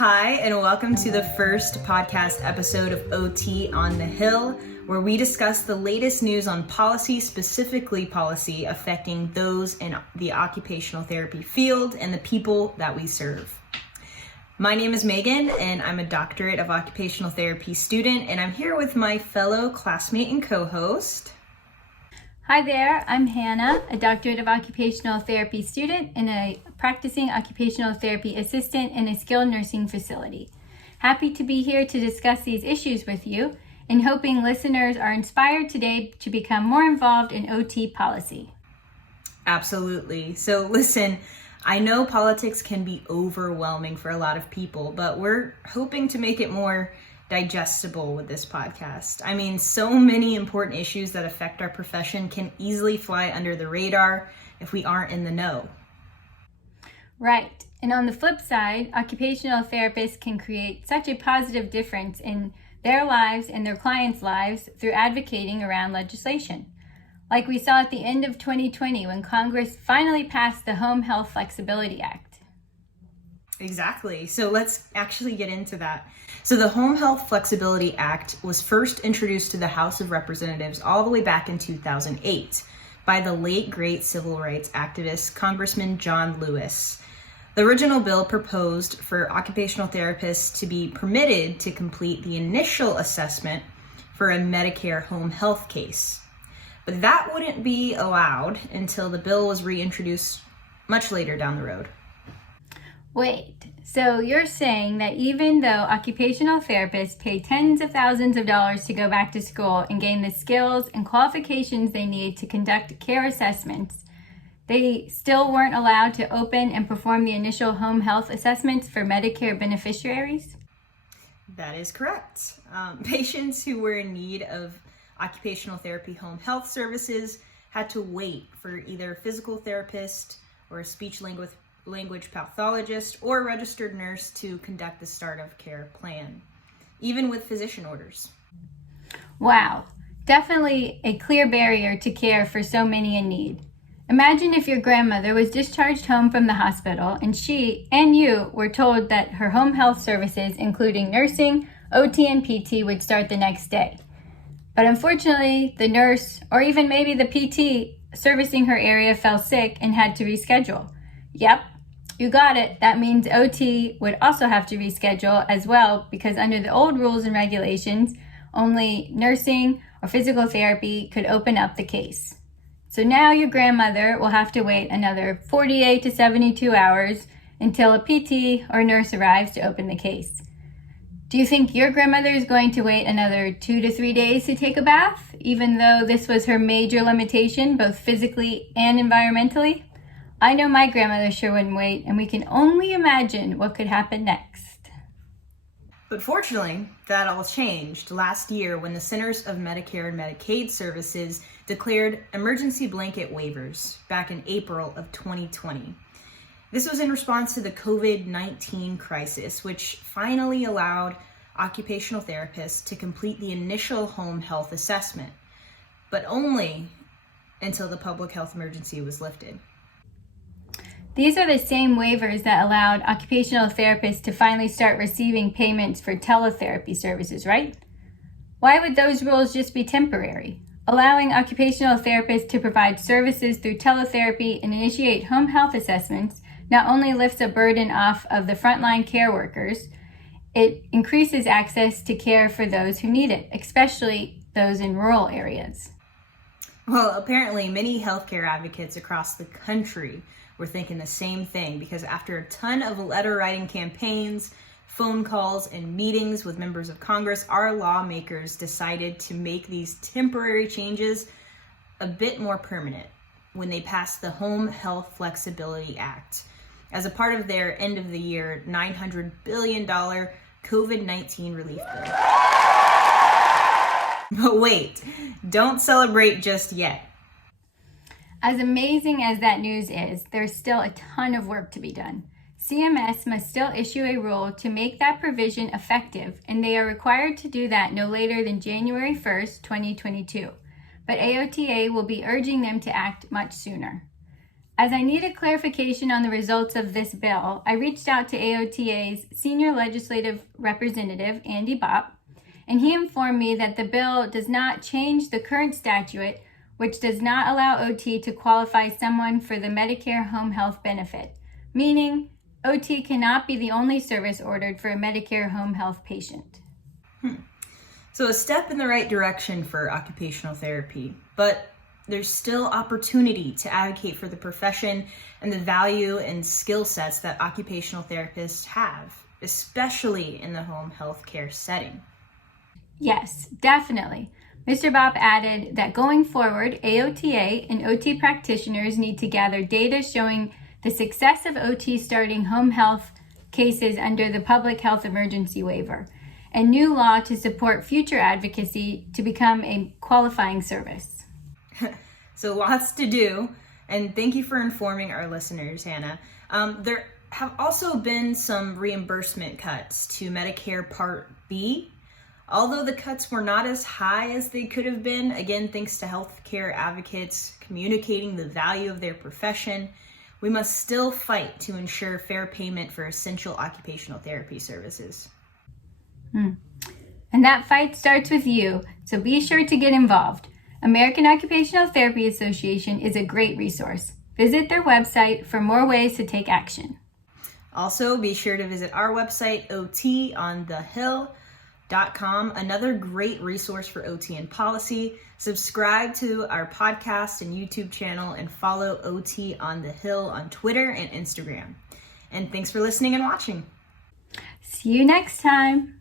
Hi, and welcome to the first podcast episode of OT on the Hill, where we discuss the latest news on policy, specifically policy affecting those in the occupational therapy field and the people that we serve. My name is Megan, and I'm a doctorate of occupational therapy student, and I'm here with my fellow classmate and co-host. Hi there, I'm Hannah, a doctorate of occupational therapy student and a practicing occupational therapy assistant in a skilled nursing facility. Happy to be here to discuss these issues with you and hoping listeners are inspired today to become more involved in OT policy. Absolutely. So listen, I know politics can be overwhelming for a lot of people, but we're hoping to make it more digestible with this podcast. I mean, so many important issues that affect our profession can easily fly under the radar if we aren't in the know. Right. And on the flip side, occupational therapists can create such a positive difference in their lives and their clients' lives through advocating around legislation. Like we saw at the end of 2020 when Congress finally passed the Home Health Flexibility Act. Exactly. So let's actually get into that. So the Home Health Flexibility Act was first introduced to the House of Representatives all the way back in 2008 by the late great civil rights activist Congressman John Lewis. The original bill proposed for occupational therapists to be permitted to complete the initial assessment for a Medicare home health case. But that wouldn't be allowed until the bill was reintroduced much later down the road. Wait, so you're saying that even though occupational therapists pay tens of thousands of dollars to go back to school and gain the skills and qualifications they need to conduct care assessments, they still weren't allowed to open and perform the initial home health assessments for Medicare beneficiaries? That is correct. Patients who were in need of occupational therapy home health services had to wait for either a physical therapist or a speech language pathologist or a registered nurse to conduct the start of care plan, even with physician orders. Wow, definitely a clear barrier to care for so many in need. Imagine if your grandmother was discharged home from the hospital and she and you were told that her home health services, including nursing, OT, and PT, would start the next day. But unfortunately, the nurse, or even maybe the PT servicing her area, fell sick and had to reschedule. Yep, you got it. That means OT would also have to reschedule as well, because under the old rules and regulations, only nursing or physical therapy could open up the case. So now your grandmother will have to wait another 48 to 72 hours until a PT or nurse arrives to open the case. Do you think your grandmother is going to wait another 2 to 3 days to take a bath, even though this was her major limitation, both physically and environmentally? I know my grandmother sure wouldn't wait, and we can only imagine what could happen next. But fortunately, that all changed last year when the Centers of Medicare and Medicaid Services declared emergency blanket waivers back in April of 2020. This was in response to the COVID-19 crisis, which finally allowed occupational therapists to complete the initial home health assessment, but only until the public health emergency was lifted. These are the same waivers that allowed occupational therapists to finally start receiving payments for teletherapy services, right? Why would those rules just be temporary? Allowing occupational therapists to provide services through teletherapy and initiate home health assessments not only lifts a burden off of the frontline care workers, it increases access to care for those who need it, especially those in rural areas. Well, apparently many healthcare advocates across the country were thinking the same thing, because after a ton of letter writing campaigns, phone calls, and meetings with members of Congress, our lawmakers decided to make these temporary changes a bit more permanent when they passed the Home Health Flexibility Act as a part of their end of the year $900 billion COVID-19 relief bill. But wait, don't celebrate just yet. As amazing as that news is, there's still a ton of work to be done. CMS must still issue a rule to make that provision effective, and they are required to do that no later than January 1st, 2022. But AOTA will be urging them to act much sooner. As I needed clarification on the results of this bill, I reached out to AOTA's Senior Legislative Representative, Andy Bopp, and he informed me that the bill does not change the current statute, which does not allow OT to qualify someone for the Medicare home health benefit, meaning OT cannot be the only service ordered for a Medicare home health patient. So a step in the right direction for occupational therapy, but there's still opportunity to advocate for the profession and the value and skill sets that occupational therapists have, especially in the home health care setting. Yes, definitely. Mr. Bopp added that going forward, AOTA and OT practitioners need to gather data showing the success of OT starting home health cases under the public health emergency waiver and new law to support future advocacy to become a qualifying service. So lots to do, and thank you for informing our listeners, Hannah. There have also been some reimbursement cuts to Medicare Part B. Although the cuts were not as high as they could have been, again, thanks to healthcare advocates communicating the value of their profession, we must still fight to ensure fair payment for essential occupational therapy services. And that fight starts with you, so be sure to get involved. American Occupational Therapy Association is a great resource. Visit their website for more ways to take action. Also, be sure to visit our website, otonthehill.com, another great resource for OT and policy. Subscribe to our podcast and YouTube channel and follow OT on the Hill on Twitter and Instagram. And thanks for listening and watching. See you next time.